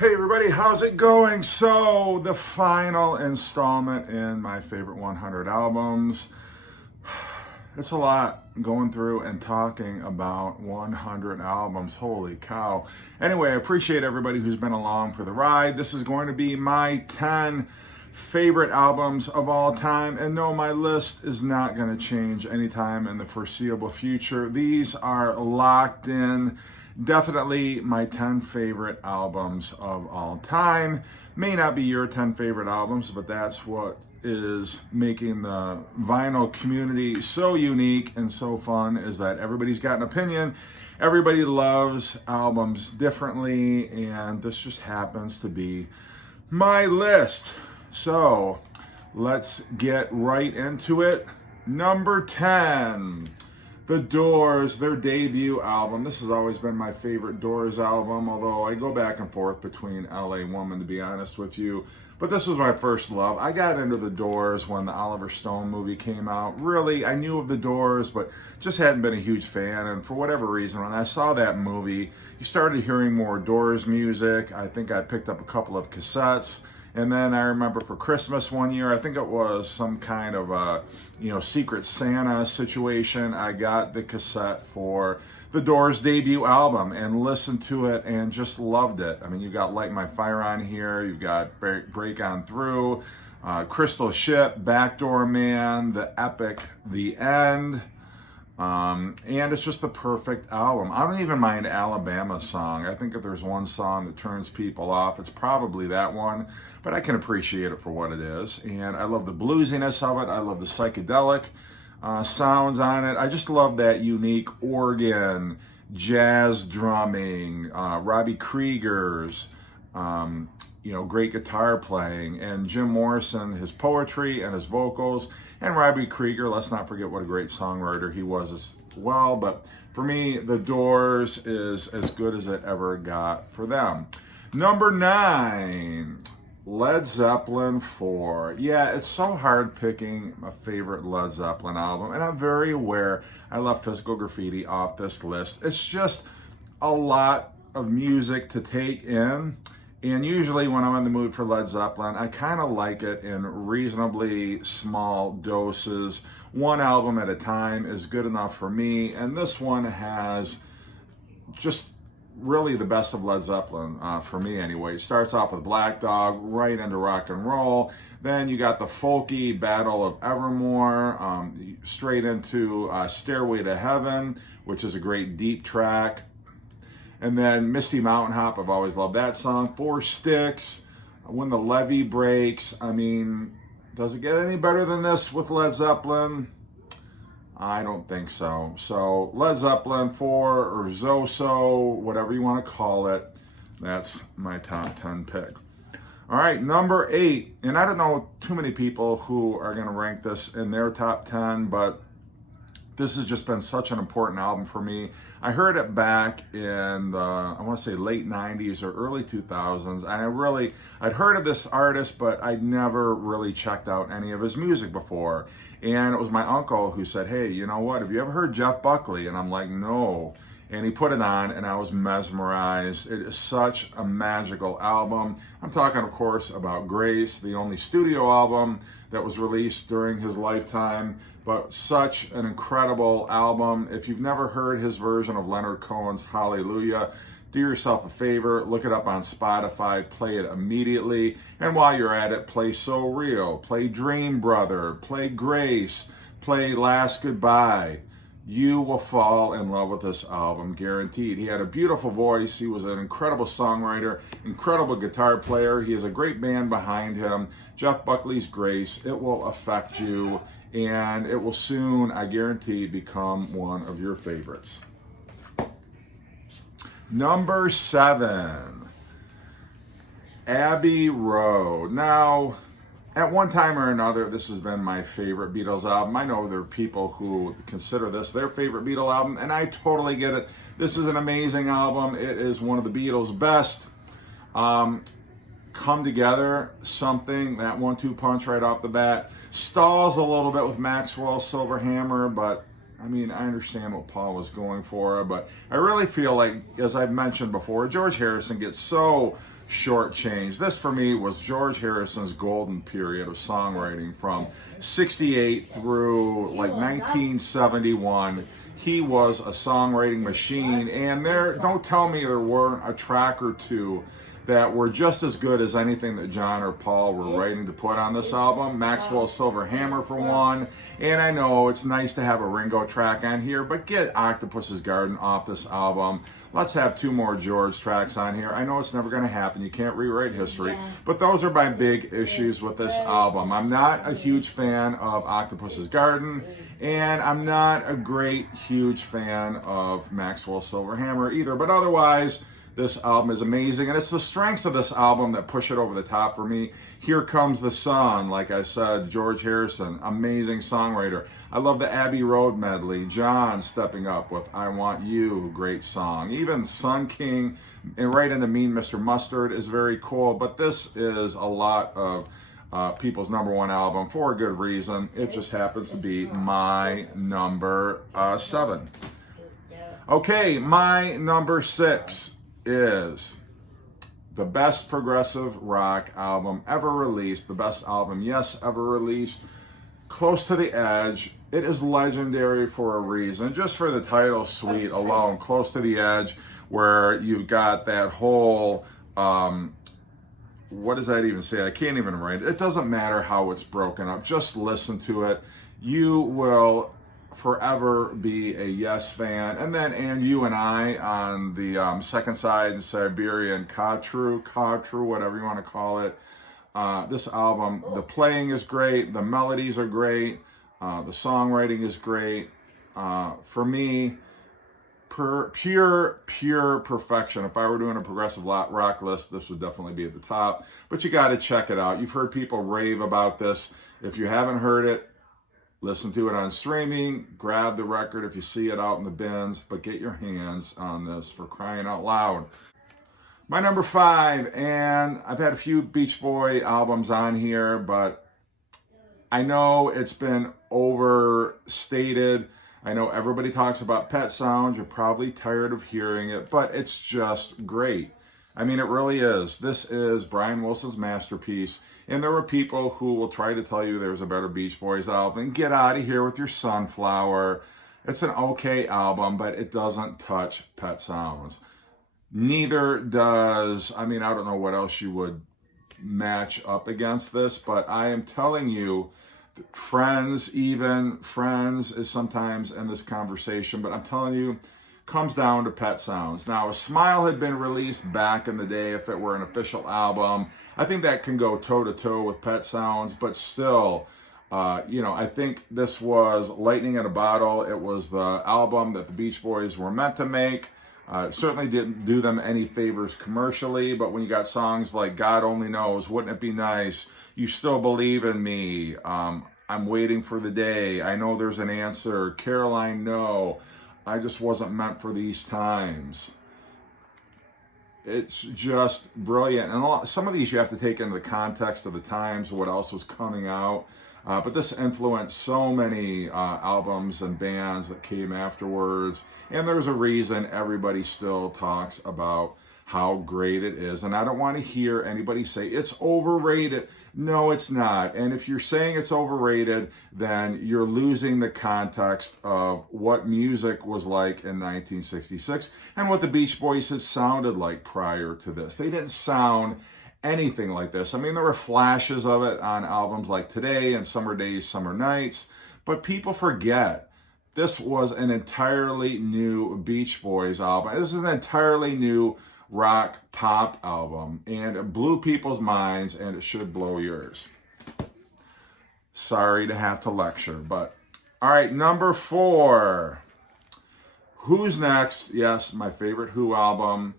Hey everybody, how's it going? So, the final installment in my favorite 100 albums. It's a lot going through and talking about 100 albums. Holy cow. Anyway, I appreciate everybody who's been along for the ride. This is going to be my 10 favorite albums of all time. And no, my list is not going to change anytime in the foreseeable future. These are locked in. Definitely my 10 favorite albums of all time. May not be your 10 favorite albums, but that's what is making the vinyl community so unique and so fun, is that everybody's got an opinion. Everybody loves albums differently, and this just happens to be my list. So let's get right into it. Number 10. The Doors, their debut album. This has always been my favorite Doors album, although I go back and forth between LA Woman, to be honest with you. But this was my first love. I got into the Doors when the Oliver Stone movie came out. Really, I knew of the Doors, but just hadn't been a huge fan. And for whatever reason, when I saw that movie, you started hearing more Doors music. I think I picked up a couple of cassettes. And then I remember for Christmas one year, I think it was some kind of a, Secret Santa situation. I got the cassette for the Doors debut album and listened to it and just loved it. I mean, you've got Light My Fire on here. You've got Break On Through, Crystal Ship, Backdoor Man, the epic The End. And it's just the perfect album. I don't even mind Alabama Song. I think if there's one song that turns people off, it's probably that one. But I can appreciate it for what it is. And I love the bluesiness of it. I love the psychedelic sounds on it. I just love that unique organ, jazz drumming, Robbie Krieger's, great guitar playing, and Jim Morrison, his poetry and his vocals. And Robbie Krieger, let's not forget what a great songwriter he was as well. But for me, The Doors is as good as it ever got for them. Number 9, Led Zeppelin 4. Yeah, it's so hard picking a favorite Led Zeppelin album. And I'm very aware I left Physical Graffiti off this list. It's just a lot of music to take in. And usually when I'm in the mood for Led Zeppelin, I kind of like it in reasonably small doses. One album at a time is good enough for me. And this one has just really the best of Led Zeppelin, for me anyway. It starts off with Black Dog, right into rock and roll. Then you got the folky Battle of Evermore, straight into Stairway to Heaven, which is a great deep track. And then Misty Mountain Hop, I've always loved that song. Four Sticks, When the Levee Breaks. I mean, does it get any better than this with Led Zeppelin? I don't think so. So Led Zeppelin 4 or Zoso, whatever you want to call it, that's my top 10 pick. All right, number 8. And I don't know too many people who are going to rank this in their top 10, but this has just been such an important album for me. I heard it back in the, I want to say late 90s or early 2000s. And I'd heard of this artist, but I'd never really checked out any of his music before. And it was my uncle who said, hey, you know what? Have you ever heard Jeff Buckley? And I'm like, no. And he put it on and I was mesmerized. It is such a magical album. I'm talking, of course, about Grace, the only studio album that was released during his lifetime, but such an incredible album. If you've never heard his version of Leonard Cohen's Hallelujah, do yourself a favor, look it up on Spotify, play it immediately. And while you're at it, play So Real, play Dream Brother, play Grace, play Last Goodbye. You will fall in love with this album, guaranteed. He had a beautiful voice. He was an incredible songwriter, incredible guitar player. He has a great band behind him. Jeff Buckley's Grace. It will affect you, and it will soon, I guarantee, become one of your favorites. Number 7, Abbey Road. Now, at one time or another, this has been my favorite Beatles album. I know there are people who consider this their favorite Beatles album, and I totally get it. This is an amazing album. It is one of the Beatles' best. Come Together, something, that 1-2 punch right off the bat. Stalls a little bit with Maxwell's Silver Hammer, but I mean, I understand what Paul was going for, but I really feel like, as I've mentioned before, George Harrison gets so shortchanged. This, for me, was George Harrison's golden period of songwriting from 68 through like 1971. He was a songwriting machine, and don't tell me there weren't a track or two that were just as good as anything that John or Paul were writing to put on this album. Maxwell's Silver Hammer, for one. And I know it's nice to have a Ringo track on here, but get Octopus's Garden off this album. Let's have 2 more George tracks on here. I know it's never going to happen. You can't rewrite history. But those are my big issues with this album. I'm not a huge fan of Octopus's Garden, and I'm not a huge fan of Maxwell's Silver Hammer either. But otherwise, this album is amazing, and it's the strengths of this album that push it over the top for me. Here Comes the Sun, like I said, George Harrison, amazing songwriter. I love the Abbey Road medley. John stepping up with I Want You, great song. Even Sun King and right into Mean Mr. Mustard is very cool, but this is a lot of people's #1 album for a good reason. It just happens to be my number 7. Okay, my number 6 is the best progressive rock album ever released, the best album, yes, ever released, Close to the Edge. It is legendary for a reason, just for the title suite alone, Close to the Edge, where you've got that whole, what does that even say? I can't even write it. It doesn't matter how it's broken up. Just listen to it. You will forever be a Yes fan. And You and I on the second side in Siberian Katru, whatever you want to call it. This album, the playing is great, the melodies are great, the songwriting is great. For me, pure perfection. If I were doing a progressive rock list, this would definitely be at the top. But you got to check it out. You've heard people rave about this. If you haven't heard it, listen to it on streaming, grab the record if you see it out in the bins, but get your hands on this, for crying out loud. My number 5, and I've had a few Beach Boy albums on here, but I know it's been overstated. I know everybody talks about Pet Sounds. You're probably tired of hearing it, but it's just great. I mean, it really is. This is Brian Wilson's masterpiece. And there were people who will try to tell you there's a better Beach Boys album. Get out of here with your Sunflower. It's an okay album, but it doesn't touch Pet Sounds. Neither does, I mean, I don't know what else you would match up against this, but I am telling you, Friends is sometimes in this conversation, but I'm telling you, comes down to Pet Sounds. Now, if Smile had been released back in the day, if it were an official album, I think that can go toe-to-toe with Pet Sounds, but still, I think this was lightning in a bottle. It was the album that the Beach Boys were meant to make. It certainly didn't do them any favors commercially, but when you got songs like God Only Knows, Wouldn't It Be Nice, You Still Believe in Me, I'm Waiting for the Day, I Know There's an Answer, Caroline, No, I Just Wasn't Meant for These Times. It's just brilliant. And some of these you have to take into the context of the times, what else was coming out. But this influenced so many albums and bands that came afterwards. And there's a reason everybody still talks about how great it is. And I don't want to hear anybody say it's overrated. No, it's not. And if you're saying it's overrated, then you're losing the context of what music was like in 1966 and what the Beach Boys had sounded like prior to this. They didn't sound anything like this. I mean, there were flashes of it on albums like Today and Summer Days, Summer Nights, but people forget this was an entirely new Beach Boys album. This is an entirely new rock pop album, and it blew people's minds, and it should blow yours. Sorry to have to lecture, but all right, number 4. Who's Next? Yes, my favorite Who album.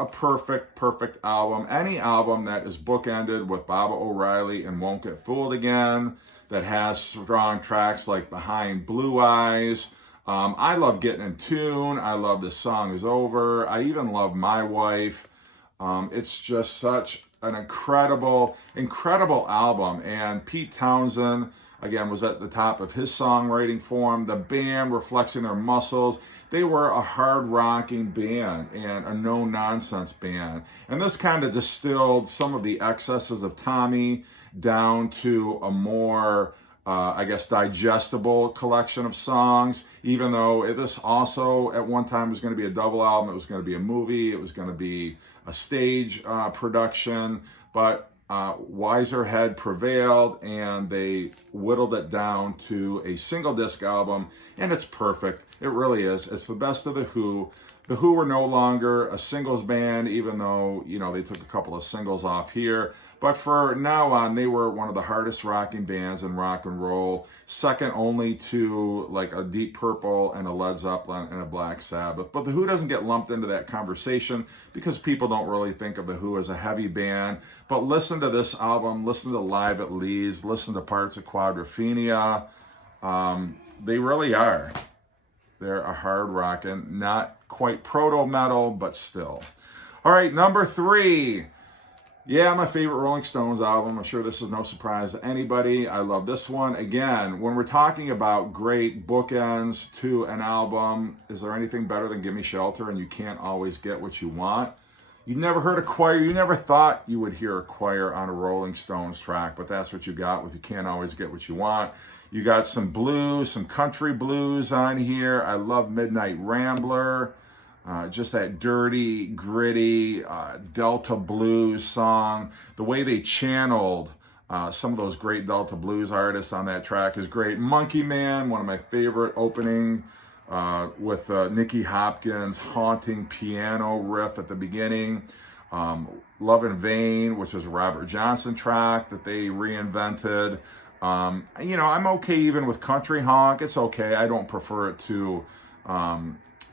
A perfect album. Any album that is bookended with Baba O'Reilly and Won't Get Fooled Again, that has strong tracks like Behind Blue Eyes. I love Getting in Tune. I love This Song Is Over. I even love My Wife. It's just such an incredible album. And Pete Townsend, again, was at the top of his songwriting form. The band were flexing their muscles. They were a hard-rocking band and a no-nonsense band. And this kind of distilled some of the excesses of Tommy down to a more, I guess, digestible collection of songs, even though this also at one time was going to be a double album. It was going to be a movie. It was going to be a stage production. But wiser head prevailed, and they whittled it down to a single disc album, and it's perfect. It really is. It's the best of The Who. The Who were no longer a singles band, even though, you know, they took a couple of singles off here. But for now on, they were one of the hardest rocking bands in rock and roll, second only to like a Deep Purple and a Led Zeppelin and a Black Sabbath. But The Who doesn't get lumped into that conversation because people don't really think of The Who as a heavy band. But listen to this album, listen to Live at Leeds, listen to parts of Quadrophenia. They really are. They're a hard rocking, not quite proto-metal, but still. All right, number 3. Yeah, my favorite Rolling Stones album. I'm sure this is no surprise to anybody. I love this one. Again, when we're talking about great bookends to an album, is there anything better than Gimme Shelter and You Can't Always Get What You Want? You never heard a choir. You never thought you would hear a choir on a Rolling Stones track, but that's what you got with You Can't Always Get What You Want. You got some blues, some country blues on here. I love Midnight Rambler. Just that dirty, gritty Delta blues song. The way they channeled some of those great Delta blues artists on that track is great. Monkey Man, one of my favorite opening with Nicky Hopkins' haunting piano riff at the beginning. Love in Vain, which is a Robert Johnson track that they reinvented. You know, I'm okay even with Country Honk. It's okay. I don't prefer it to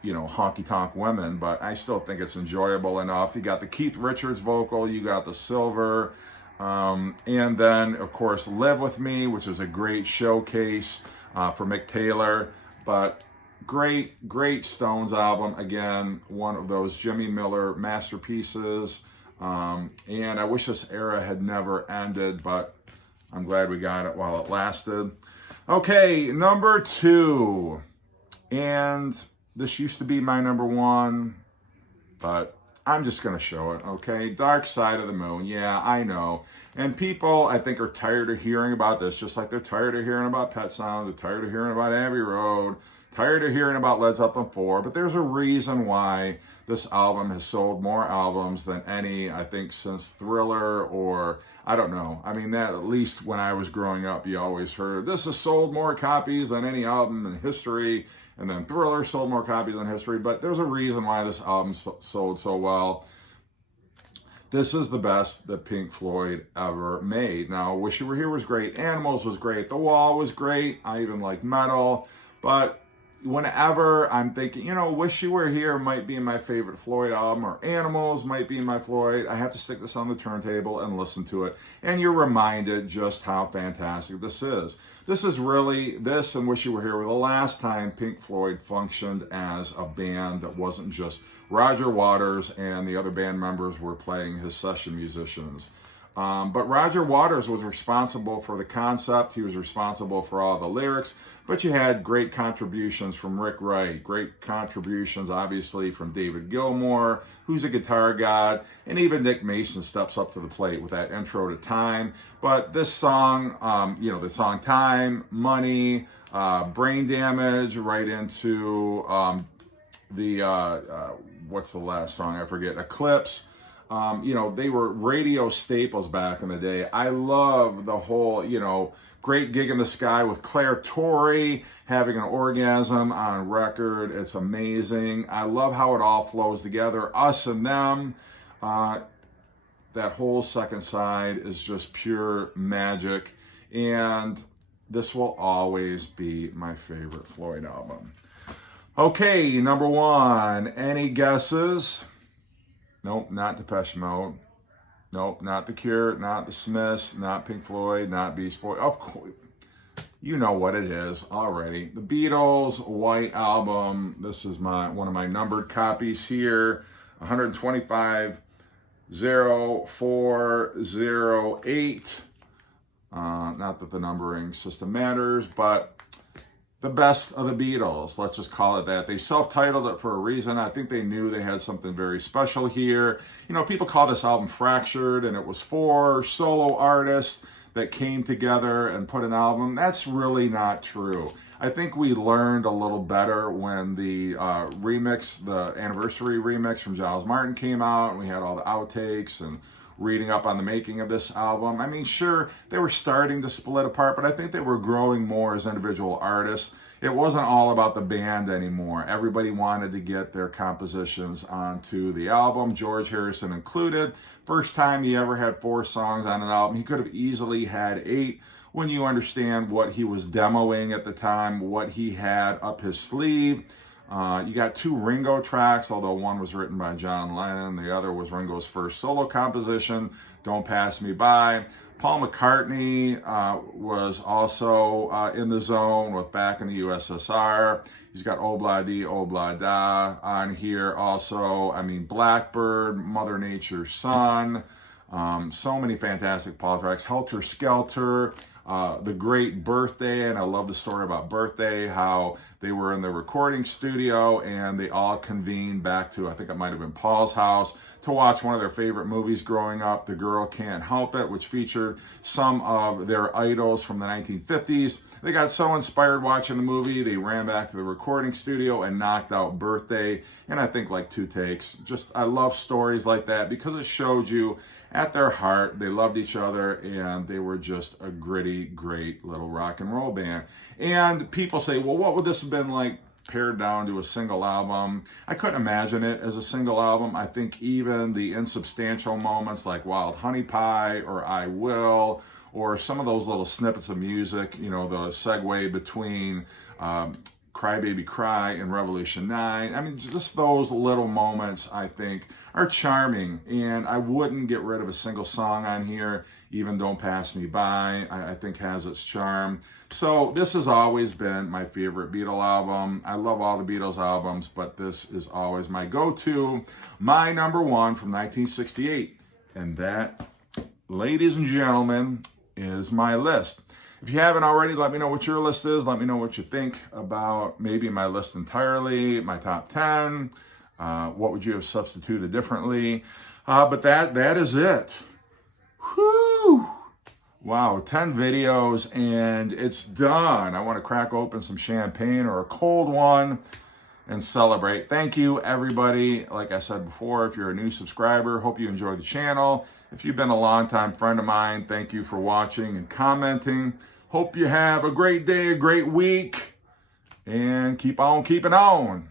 you know, honky tonk women, but I still think it's enjoyable enough. You got the Keith Richards vocal, you got the Silver, and then of course Live With Me, which is a great showcase for Mick Taylor. But great Stones album. Again, one of those Jimmy Miller masterpieces. And I wish this era had never ended, but I'm glad we got it while it lasted. Okay, number 2, and this used to be my number 1, but I'm just going to show it, okay? Dark Side of the Moon. Yeah, I know. And people, I think, are tired of hearing about this, just like they're tired of hearing about Pet Sounds, they're tired of hearing about Abbey Road, tired of hearing about Led Zeppelin 4, but there's a reason why this album has sold more albums than any, I think, since Thriller, or I don't know. I mean, that at least when I was growing up, you always heard, this has sold more copies than any album in history. And then Thriller sold more copies than history, but there's a reason why this album sold so well. This is the best that Pink Floyd ever made. Now, Wish You Were Here was great. Animals was great. The Wall was great. I even like Metal. But whenever I'm thinking, you know, Wish You Were Here might be my favorite Floyd album, or Animals might be my Floyd, I have to stick this on the turntable and listen to it. And you're reminded just how fantastic this is. This is really, this and Wish You Were Here were the last time Pink Floyd functioned as a band that wasn't just Roger Waters and the other band members were playing his session musicians. But Roger Waters was responsible for the concept. He was responsible for all the lyrics. But you had great contributions from Rick Wright, great contributions, obviously, from David Gilmour, who's a guitar god, and even Nick Mason steps up to the plate with that intro to Time. But this song, you know, the song Time, Money, Brain Damage, right into what's the last song? I forget. Eclipse. You know, they were radio staples back in the day. I love the whole, you know, Great Gig in the Sky with Claire Torrey having an orgasm on record. It's amazing. I love how it all flows together. Us and Them. That whole second side is just pure magic. And this will always be my favorite Floyd album. Okay, number 1. Any guesses? Nope, not Depeche Mode. Nope, not The Cure, not The Smiths, not Pink Floyd, not Beach Boys. Of course, you know what it is already. The Beatles, White Album. This is one of my numbered copies here. 125 0408. Not that the numbering system matters, but the best of the Beatles, let's just call it that. They self-titled it for a reason. I think they knew they had something very special here. You know, people call this album Fractured, and it was 4 solo artists that came together and put an album. That's really not true. I think we learned a little better when the remix, the anniversary remix from Giles Martin came out, and we had all the outtakes and reading up on the making of this album. I mean, sure, they were starting to split apart, but I think they were growing more as individual artists. It wasn't all about the band anymore. Everybody wanted to get their compositions onto the album, George Harrison included. First time he ever had 4 songs on an album. He could have easily had 8 when you understand what he was demoing at the time, what he had up his sleeve. You got 2 Ringo tracks, although one was written by John Lennon. The other was Ringo's first solo composition, Don't Pass Me By. Paul McCartney was also in the zone with Back in the USSR. He's got Obla Di, Obla Da on here also. I mean, Blackbird, Mother Nature's Son. So many fantastic Paul tracks. Helter Skelter. The Great Birthday, and I love the story about Birthday, how they were in the recording studio and they all convened back to, I think it might have been Paul's house, to watch one of their favorite movies growing up, The Girl Can't Help It, which featured some of their idols from the 1950s. They got so inspired watching the movie, they ran back to the recording studio and knocked out Birthday, and I think like 2 takes. Just, I love stories like that because it showed you at their heart, they loved each other, and they were just a gritty, great little rock and roll band. And people say, well, what would this have been like pared down to a single album? I couldn't imagine it as a single album. I think even the insubstantial moments like Wild Honey Pie or I Will, or some of those little snippets of music, you know, the segue between Cry Baby Cry and Revolution 9. I mean, just those little moments, I think, are charming, and I wouldn't get rid of a single song on here. Even Don't Pass Me By, I think, has its charm. So this has always been my favorite Beatle album. I love all the Beatles albums, but this is always my go-to, my number 1 from 1968. And that, ladies and gentlemen, is my list. If you haven't already, let me know what your list is. Let me know what you think about maybe my list entirely, my top 10. What would you have substituted differently? But that is it. Whew. Wow, 10 videos and it's done. I want to crack open some champagne or a cold one and celebrate. Thank you, everybody. Like I said before, if you're a new subscriber, hope you enjoy the channel. If you've been a longtime friend of mine, thank you for watching and commenting. Hope you have a great day, a great week, and keep on keeping on.